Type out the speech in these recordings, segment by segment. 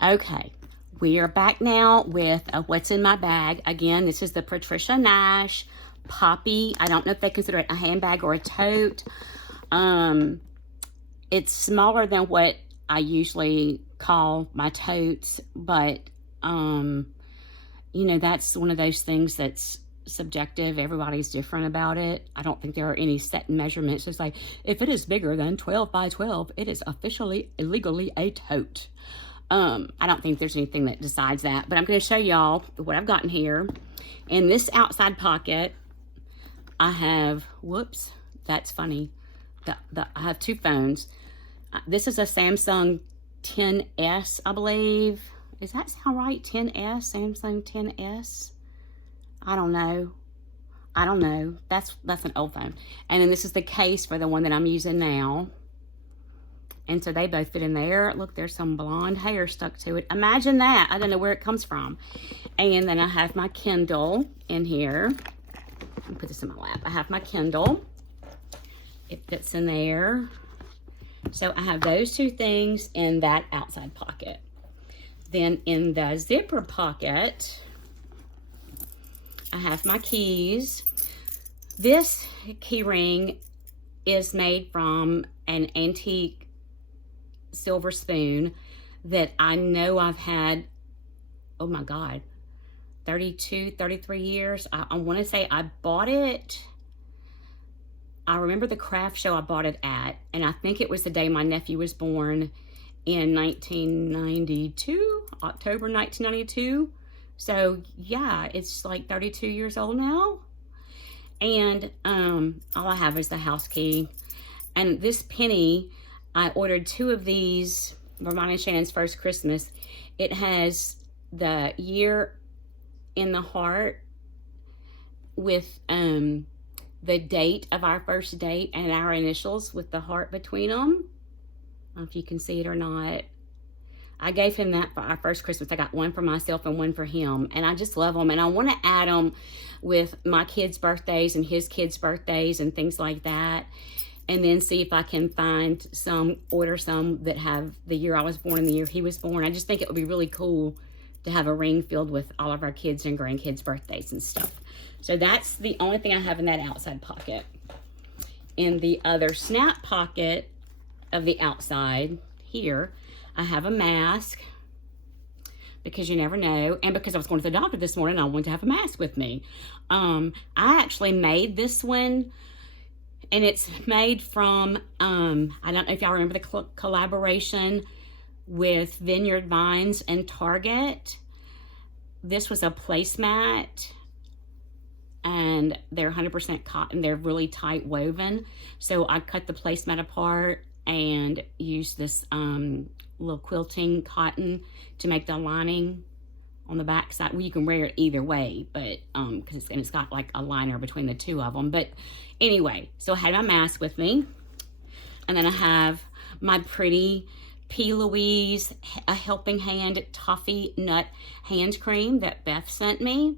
Okay, we are back now with what's in my bag. Again, this is the Patricia Nash Poppy. I don't know if they consider it a handbag or a tote. It's smaller than what I usually call my totes, but you know, that's one of those things that's subjective. Everybody's different about it. I don't think there are any set measurements. It's like, if it is bigger than 12 by 12, it is officially, illegally a tote. I don't think there's anything that decides that, but I'm going to show y'all what I've gotten here. In this outside pocket, I have, whoops, that's funny. I have two phones. This is a Samsung 10S, I believe. Does that sound right? 10S, Samsung 10S? I don't know. That's an old phone. And then this is the case for the one that I'm using now. And so they both fit in there. Look, there's some blonde hair stuck to it. Imagine that. I don't know where it comes from. And then I have my Kindle in here. Let me put this in my lap. I have my Kindle. It fits in there. So I have those two things in that outside pocket. Then in the zipper pocket, I have my keys. This key ring is made from an antique silver spoon that I know I've had, oh my God, 32, 33 years. I want to say I bought it. I remember the craft show I bought it at, and I think it was the day my nephew was born in 1992, October 1992. So yeah, it's like 32 years old now. And all I have is the house key. And this penny, I ordered 2 of these for mine and Shannon's first Christmas. It has the year in the heart with the date of our first date and our initials with the heart between them. I don't know if you can see it or not. I gave him that for our first Christmas. I got one for myself and one for him. And I just love them. And I want to add them with my kids' birthdays and his kids' birthdays and things like that. And then see if I can find some, order some that have the year I was born and the year he was born. I just think it would be really cool to have a ring filled with all of our kids' and grandkids' birthdays and stuff. So that's the only thing I have in that outside pocket. In the other snap pocket of the outside here, I have a mask, because you never know, and because I was going to the doctor this morning, I wanted to have a mask with me. I actually made this one, and it's made from, I don't know if y'all remember the collaboration with Vineyard Vines and Target. This was a placemat, and they're 100% cotton. They're really tight woven. So I cut the placemat apart and used this little quilting cotton to make the lining on the back side. Well, you can wear it either way, but because it's got like a liner between the two of them. But anyway, so I had my mask with me, and then I have my pretty P. Louise A Helping Hand Toffee Nut Hand Cream that Beth sent me,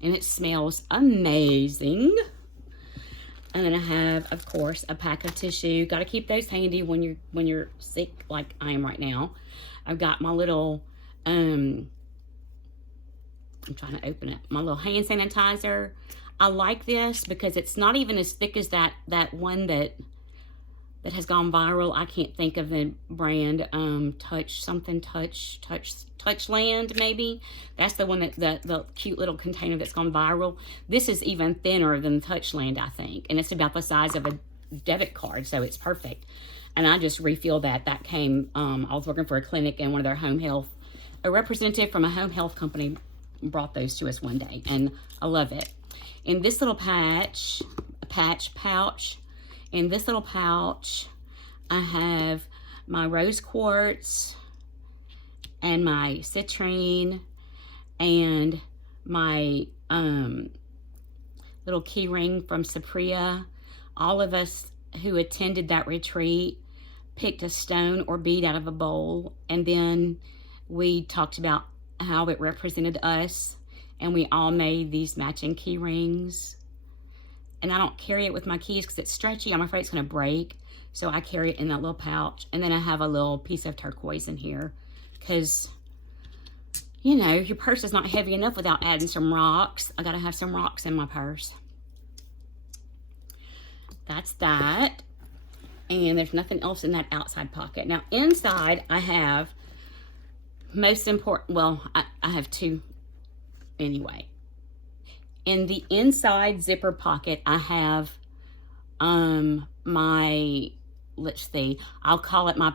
and it smells amazing. And then I have, of course, a pack of tissue. Got to keep those handy when you're sick, like I am right now. I've got my little, I'm trying to open it. My little hand sanitizer. I like this because it's not even as thick as that one that has gone viral. I can't think of the brand. Touchland, maybe. That's the one that the cute little container that's gone viral. This is even thinner than Touchland, I think, and it's about the size of a debit card, so it's perfect. And I just refilled that. That came. I was working for a clinic, and one of their home health, a representative from a home health company, brought those to us one day, and I love it. In this little pouch. In this little pouch, I have my rose quartz and my citrine and my little key ring from Sapria. All of us who attended that retreat picked a stone or bead out of a bowl, and then we talked about how it represented us, and we all made these matching key rings. And I don't carry it with my keys because it's stretchy. I'm afraid it's going to break. So I carry it in that little pouch. And then I have a little piece of turquoise in here because, you know, your purse is not heavy enough without adding some rocks. I gotta have some rocks in my purse. That's that. And there's nothing else in that outside pocket. Now inside I have, most important, well, I have two anyway. In the inside zipper pocket, I have my, let's see, I'll call it my,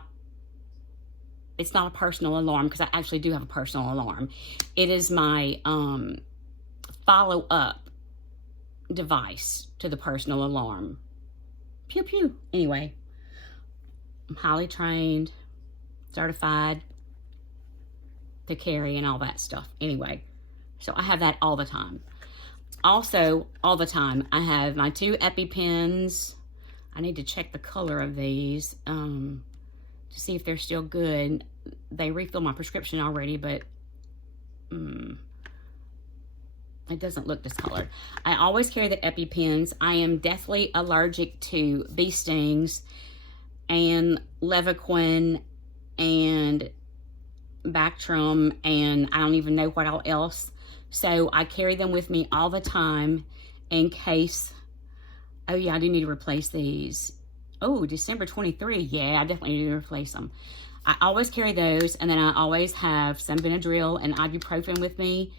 it's not a personal alarm because I actually do have a personal alarm. It is my follow-up device to the personal alarm. Pew pew. Anyway, I'm highly trained, certified to carry and all that stuff. Anyway, so I have that all the time. Also, all the time, I have my 2 EpiPens. I need to check the color of these to see if they're still good. They refilled my prescription already, but it doesn't look discolored. I always carry the EpiPens. I am deathly allergic to bee stings and Levaquin and Bactrim, and I don't even know what all else. So I carry them with me all the time in case. Oh yeah, I do need to replace these. Oh, December 23. Yeah, I definitely need to replace them. I always carry those, and then I always have some Benadryl and ibuprofen with me.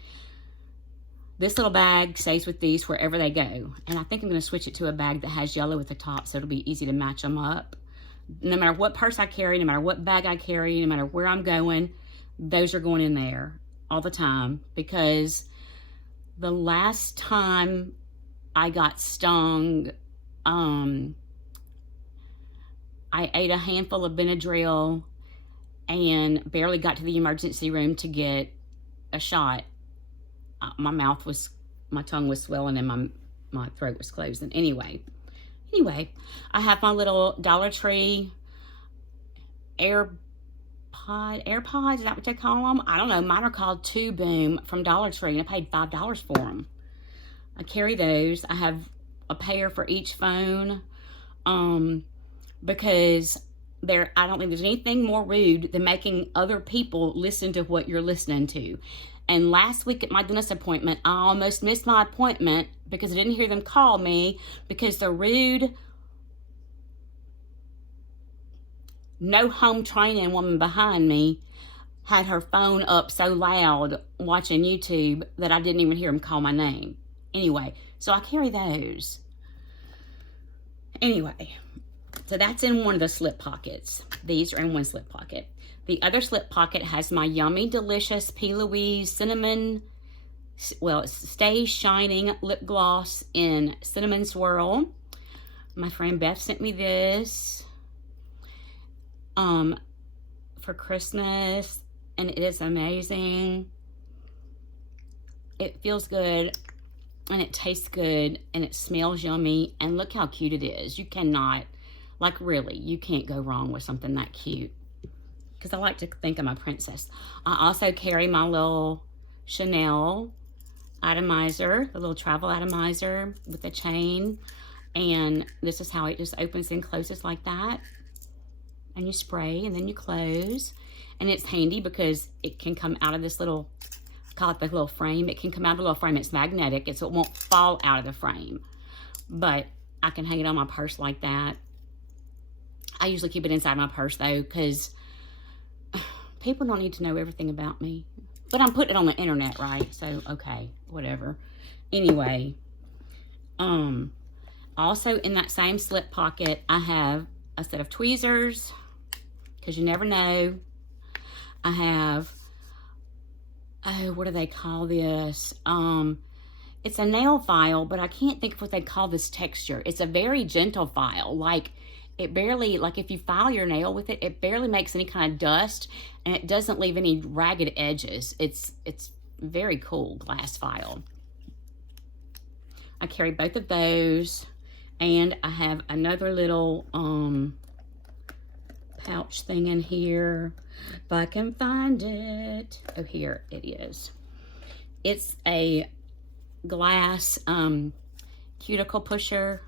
This little bag stays with these wherever they go. And I think I'm going to switch it to a bag that has yellow at the top so it'll be easy to match them up. No matter what purse I carry, no matter what bag I carry, no matter where I'm going, those are going in there all the time, because the last time I got stung, I ate a handful of Benadryl and barely got to the emergency room to get a shot. My tongue was swelling and my throat was closed. And anyway, I have my little Dollar Tree AirPods, is that what they call them? I don't know. Mine are called 2 Boom from Dollar Tree, and I paid $5 for them. I carry those. I have a pair for each phone, because I don't think there's anything more rude than making other people listen to what you're listening to. And last week at my dentist appointment, I almost missed my appointment because I didn't hear them call me because the rude, no home training woman behind me had her phone up so loud watching YouTube that I didn't even hear him call my name. Anyway, so I carry those. Anyway, so that's in one of the slip pockets. These are in one slip pocket. The other slip pocket has my Yummy Delicious P. Louise Cinnamon, well, it Stay Shining Lip Gloss in Cinnamon Swirl. My friend Beth sent me this for Christmas, and it is amazing. It feels good, and it tastes good, and it smells yummy, and look how cute it is. You cannot, like really, you can't go wrong with something that cute. Because I like to think I'm a princess. I also carry my little Chanel atomizer, the little travel atomizer with a chain. And this is how it just opens and closes like that. And you spray and then you close. And it's handy because it can come out of this little, I call it the little frame. It can come out of the little frame. It's magnetic, so it won't fall out of the frame. But I can hang it on my purse like that. I usually keep it inside my purse though, because people don't need to know everything about me. But I'm putting it on the internet, right? So, okay, whatever. Anyway, also in that same slip pocket, I have a set of tweezers, because you never know. I have, oh, what do they call this? It's a nail file, but I can't think of what they call this texture. It's a very gentle file, like, it barely, like if you file your nail with it, it barely makes any kind of dust, and it doesn't leave any ragged edges. It's very cool glass file. I carry both of those, and I have another little pouch thing in here. If I can find it. Oh, here it is. It's a glass cuticle pusher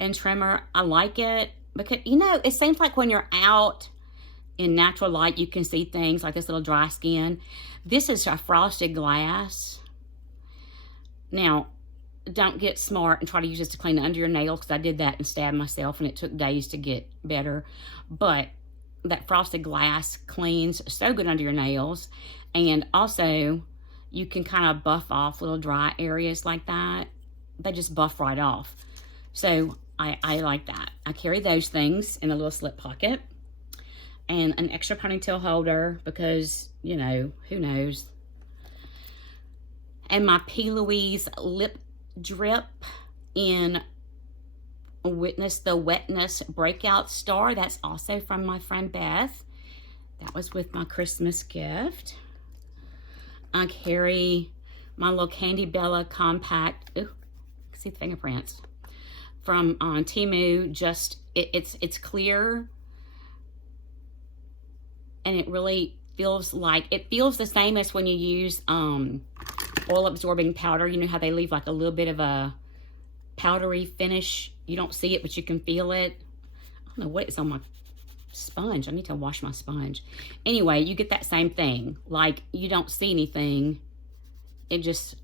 and trimmer. I like it. because, you know, it seems like when you're out in natural light, you can see things like this little dry skin. This is a frosted glass. Now, don't get smart and try to use this to clean under your nails, because I did that and stabbed myself and it took days to get better. But that frosted glass cleans so good under your nails. And also, you can kind of buff off little dry areas like that. They just buff right off. So I like that. I carry those things in a little slip pocket. And an extra ponytail holder because, you know, who knows. And my P. Louise lip drip in Witness the Wetness Breakout Star. That's also from my friend Beth. That was with my Christmas gift. I carry my little Candy Bella compact. Ooh, see the fingerprints. From Temu. Just, it's clear. And it really feels like, it feels the same as when you use oil absorbing powder. You know how they leave like a little bit of a powdery finish. You don't see it, but you can feel it. I don't know what is on my sponge. I need to wash my sponge. Anyway, you get that same thing. Like, you don't see anything. It just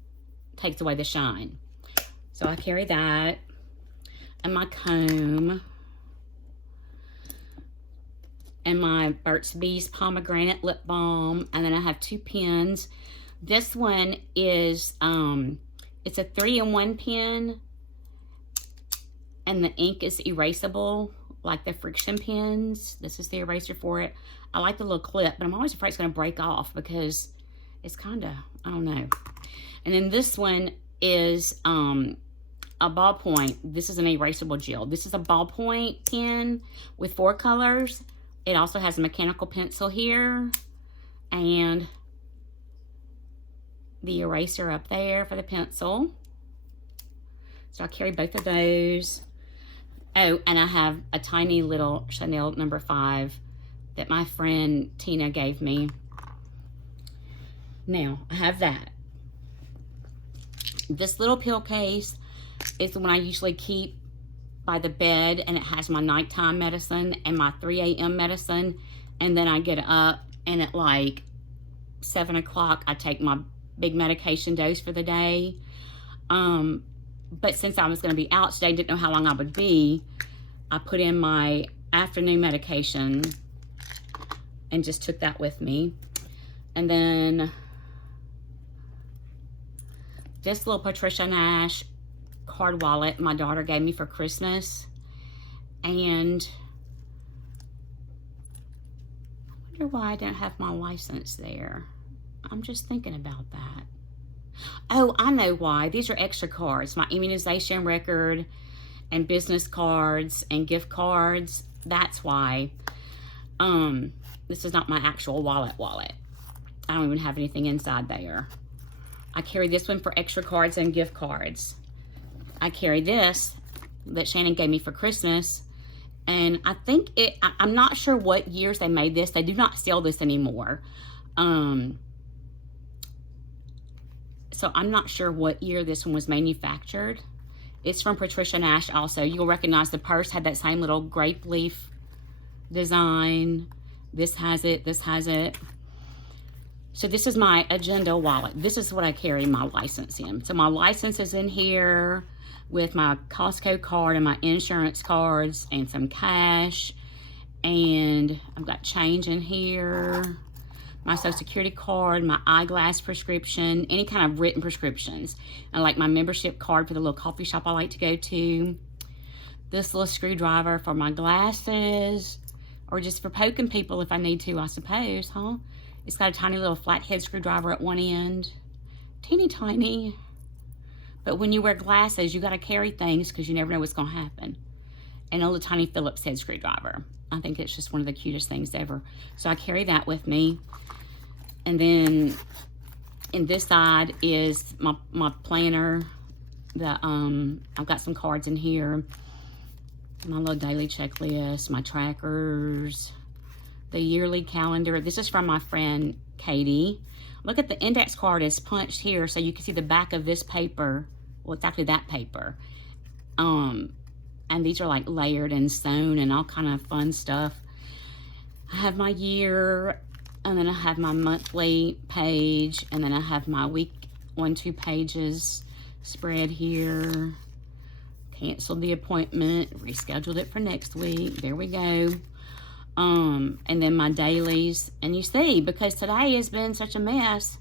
takes away the shine. So I carry that. And my comb. And my Burt's Bees Pomegranate Lip Balm. And then I have 2 pens. This one is, it's a 3-in-1 pen. And the ink is erasable, like the friction pens. This is the eraser for it. I like the little clip, but I'm always afraid it's going to break off because it's kind of, I don't know. And then this one is a ballpoint. This is an erasable gel. This is a ballpoint pen with 4 colors. It also has a mechanical pencil here and the eraser up there for the pencil. So I carry both of those. Oh, and I have a tiny little Chanel No. 5 that my friend Tina gave me. Now, I have that. This little pill case is the one I usually keep by the bed, and it has my nighttime medicine and my 3 a.m. medicine. And then I get up, and at like 7 o'clock, I take my big medication dose for the day. But since I was going to be out today, didn't know how long I would be, I put in my afternoon medication and just took that with me. And then this little Patricia Nash card wallet my daughter gave me for Christmas. And I wonder why I didn't have my license there. I'm just thinking about that. Oh, I know why. These are extra cards. My immunization record and business cards and gift cards. That's why. This is not my actual wallet. I don't even have anything inside there. I carry this one for extra cards and gift cards. I carry this that Shannon gave me for Christmas. And I think I'm not sure what years they made this. They do not sell this anymore. So I'm not sure what year this one was manufactured. It's from Patricia Nash also. You'll recognize the purse had that same little grape leaf design. This has it, this has it. So this is my agenda wallet. This is what I carry my license in. So my license is in here with my Costco card and my insurance cards and some cash. And I've got change in here. My Social Security card, my eyeglass prescription, any kind of written prescriptions. And like my membership card for the little coffee shop I like to go to. This little screwdriver for my glasses. Or just for poking people if I need to, I suppose, huh? It's got a tiny little flathead screwdriver at one end. Teeny tiny. But when you wear glasses, you got to carry things because you never know what's going to happen. And a little tiny Phillips head screwdriver. I think it's just one of the cutest things ever. So I carry that with me. And then in this side is my planner. I've got some cards in here. My little daily checklist, my trackers, the yearly calendar. This is from my friend Katie. Look at the index card is punched here so you can see the back of this paper. Well, it's actually that paper. And these are like layered and sewn and all kind of fun stuff. I have my year, and then I have my monthly page, and then I have my week 1-2 pages spread here. Canceled the appointment, rescheduled it for next week. There we go. And then my dailies. And you see, because today has been such a mess,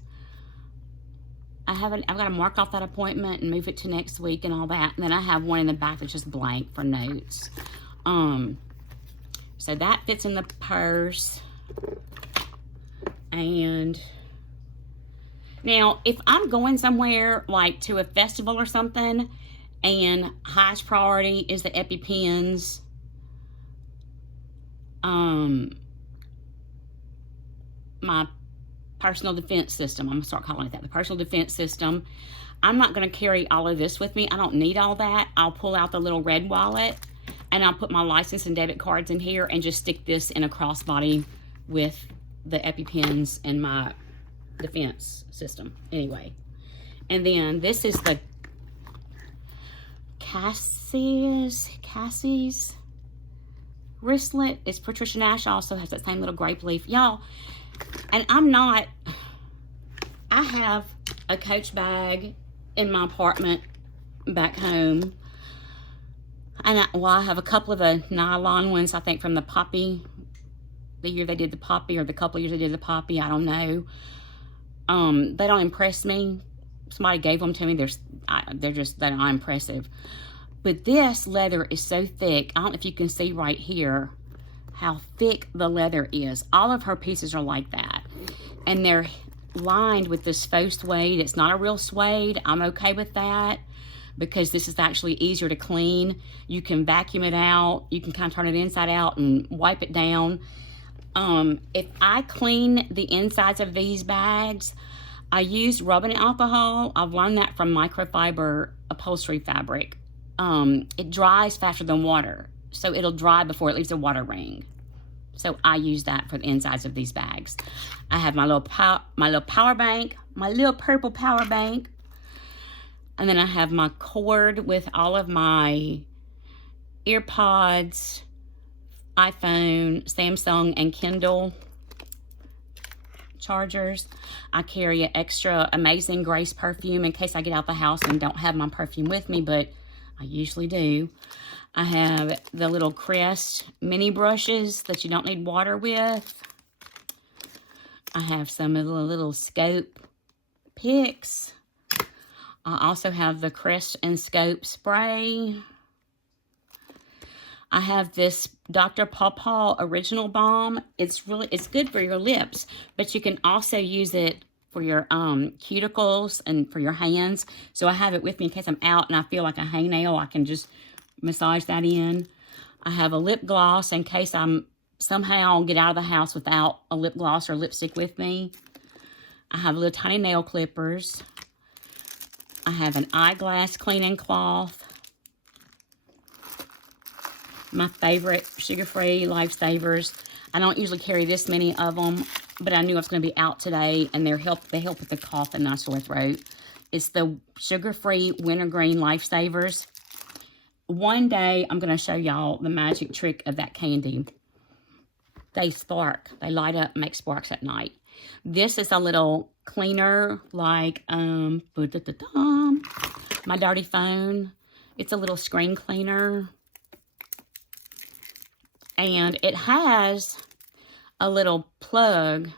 I've got to mark off that appointment and move it to next week and all that. And then I have one in the back that's just blank for notes. So that fits in the purse. And now, if I'm going somewhere like to a festival or something, and highest priority is the EpiPens, my personal defense system, I'm gonna start calling it that, the personal defense system, I'm not gonna carry all of this with me. I don't need all that. I'll pull out the little red wallet, and I'll put my license and debit cards in here and just stick this in a crossbody with the EpiPens and my defense system anyway. And then this is the Cassie's wristlet. It's Patricia Nash, also has that same little grape leaf. Y'all, and I have a Coach bag in my apartment back home. And I have a couple of the nylon ones, I think from the Poppy, the year they did the Poppy, or the couple of years they did the Poppy, I don't know. They don't impress me. Somebody gave them to me. They're not impressive. But this leather is so thick. I don't know if you can see right here how thick the leather is. All of her pieces are like that. And they're lined with this faux suede. It's not a real suede. I'm okay with that because this is actually easier to clean. You can vacuum it out. You can kind of turn it inside out and wipe it down. If I clean the insides of these bags, I use rubbing alcohol. I've learned that from microfiber upholstery fabric. It dries faster than water, so it'll dry before it leaves a water ring. So I use that for the insides of these bags. I have my little power bank, my little purple power bank, and then I have my cord with all of my EarPods, iPhone, Samsung, and Kindle chargers. I carry an extra Amazing Grace perfume in case I get out the house and don't have my perfume with me, but I usually do. I have the little Crest mini brushes that you don't need water with. I have some of the little scope picks. I also have the Crest and Scope spray. I have this Dr. Pawpaw Original Balm. It's good for your lips, but you can also use it for your cuticles and for your hands. So I have it with me in case I'm out and I feel like a hangnail. I can just massage that in. I have a lip gloss in case I'm somehow get out of the house without a lip gloss or lipstick with me. I have little tiny nail clippers. I have an eyeglass cleaning cloth. My favorite sugar-free Lifesavers. I don't usually carry this many of them, but I knew I was going to be out today, and they help with the cough and my sore throat. It's the sugar-free wintergreen Lifesavers. One day, I'm going to show y'all the magic trick of that candy. They spark. They light up, make sparks at night. This is a little cleaner, like my dirty phone. It's a little screen cleaner. And it has a little plug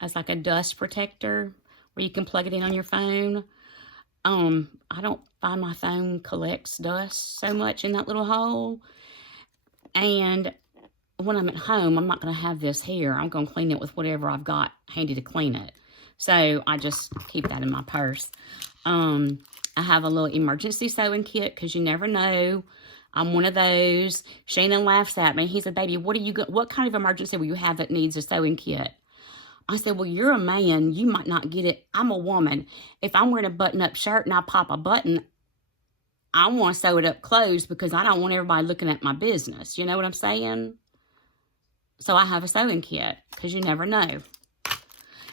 as like a dust protector where you can plug it in on your phone. I don't find my phone collects dust so much in that little hole. And when I'm at home, I'm not going to have this here. I'm going to clean it with whatever I've got handy to clean it. So I just keep that in my purse. I have a little emergency sewing kit because you never know. I'm one of those. Shannon laughs at me. He said, baby, what kind of emergency will you have that needs a sewing kit? I said, well, you're a man. You might not get it. I'm a woman. If I'm wearing a button-up shirt and I pop a button, I want to sew it up closed because I don't want everybody looking at my business. You know what I'm saying? So I have a sewing kit because you never know.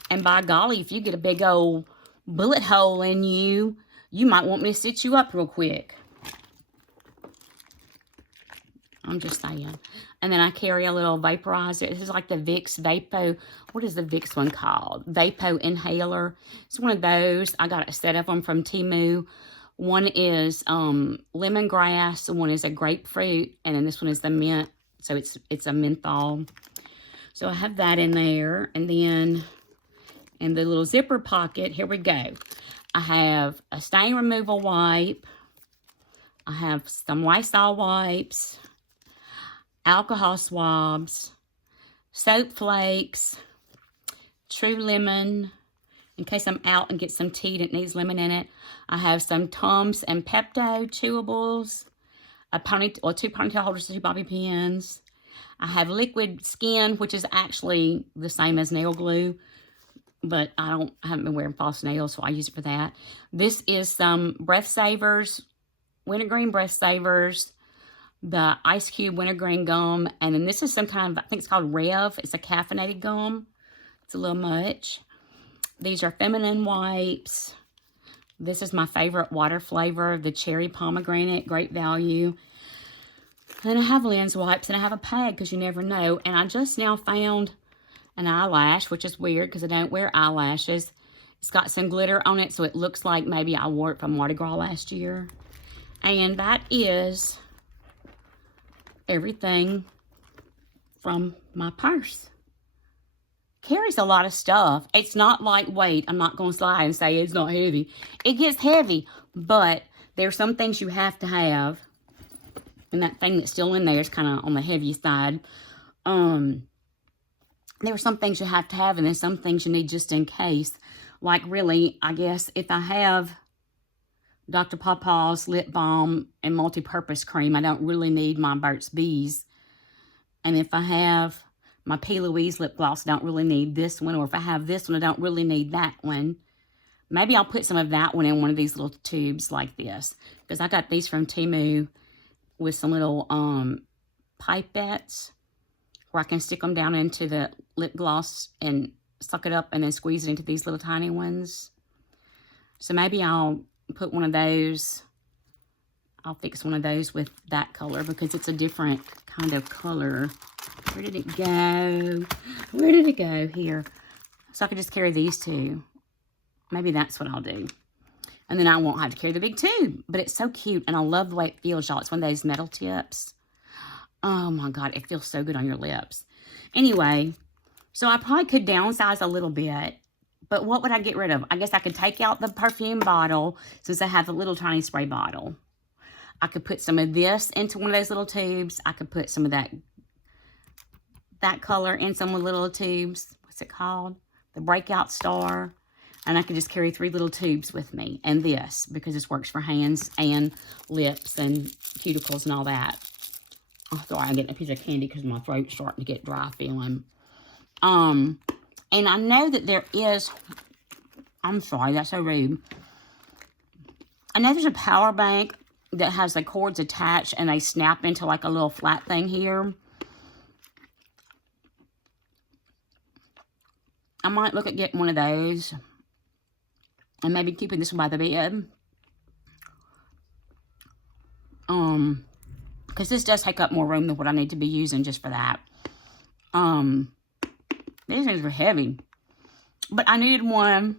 And by golly, if you get a big old bullet hole in you, you might want me to stitch you up real quick. I'm just saying. And then I carry a little vaporizer. This is like the Vicks Vapo. What is the Vicks one called? Vapo Inhaler. It's one of those. I got a set of them from Temu. One is lemongrass. One is a grapefruit. And then this one is the mint. So it's a menthol. So I have that in there. And then in the little zipper pocket, here we go. I have a stain removal wipe. I have some Lysol wipes, alcohol swabs, soap flakes, True Lemon, in case I'm out and get some tea that needs lemon in it. I have some Tums and Pepto chewables, two ponytail holders, 2 bobby pins. I have liquid skin, which is actually the same as nail glue, but I haven't been wearing false nails, so I use it for that. This is some Breath Savers, wintergreen Breath Savers, the Ice Cube wintergreen gum, and then this is some kind of, I think it's called Rev. It's a caffeinated gum. It's a little much. These are feminine wipes. This is my favorite water flavor, the cherry pomegranate, great value. And I have lens wipes, and I have a pad because you never know. And I just now found an eyelash, which is weird because I don't wear eyelashes. It's got some glitter on it, so it looks like maybe I wore it from Mardi Gras last year. And that is everything from my purse. Carries a lot of stuff. It's not lightweight. I'm not going to lie and say it's not heavy. It gets heavy, but there's some things you have to have. And that thing that's still in there is kind of on the heavy side. There are some things you have to have, and then some things you need just in case. Like, really, I guess, if I have Dr. Pawpaw's lip balm and multi-purpose cream, I don't really need my Burt's Bees. And if I have my P. Louise lip gloss, I don't really need this one. Or if I have this one, I don't really need that one. Maybe I'll put some of that one in one of these little tubes like this. Because I got these from Temu with some little pipettes where I can stick them down into the lip gloss and suck it up and then squeeze it into these little tiny ones. So maybe I'll put one of those. I'll fix one of those with that color because it's a different kind of color. Where did it go? Where did it go? Here. So I could just carry these two. Maybe that's what I'll do. And then I won't have to carry the big tube. But it's so cute, and I love the way it feels, y'all. It's one of those metal tips. Oh, my God. It feels so good on your lips. Anyway, so I probably could downsize a little bit. But what would I get rid of? I guess I could take out the perfume bottle since I have the little tiny spray bottle. I could put some of this into one of those little tubes. I could put some of that color in some of the little tubes. What's it called? The Breakout Star. And I could just carry 3 little tubes with me. And this, because this works for hands and lips and cuticles and all that. Oh, sorry, I'm getting a piece of candy because my throat's starting to get dry feeling. And I know that there is... I'm sorry, that's so rude. I know there's a power bank that has the cords attached and they snap into like a little flat thing here. I might look at getting one of those. And maybe keeping this one by the bed. Because this does take up more room than what I need to be using just for that. These things are heavy. But I needed one.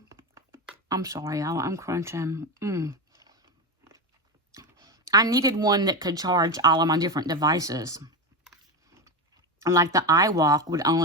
I'm sorry, y'all. I'm crunching. I needed one that could charge all of my different devices. And like the iWalk would only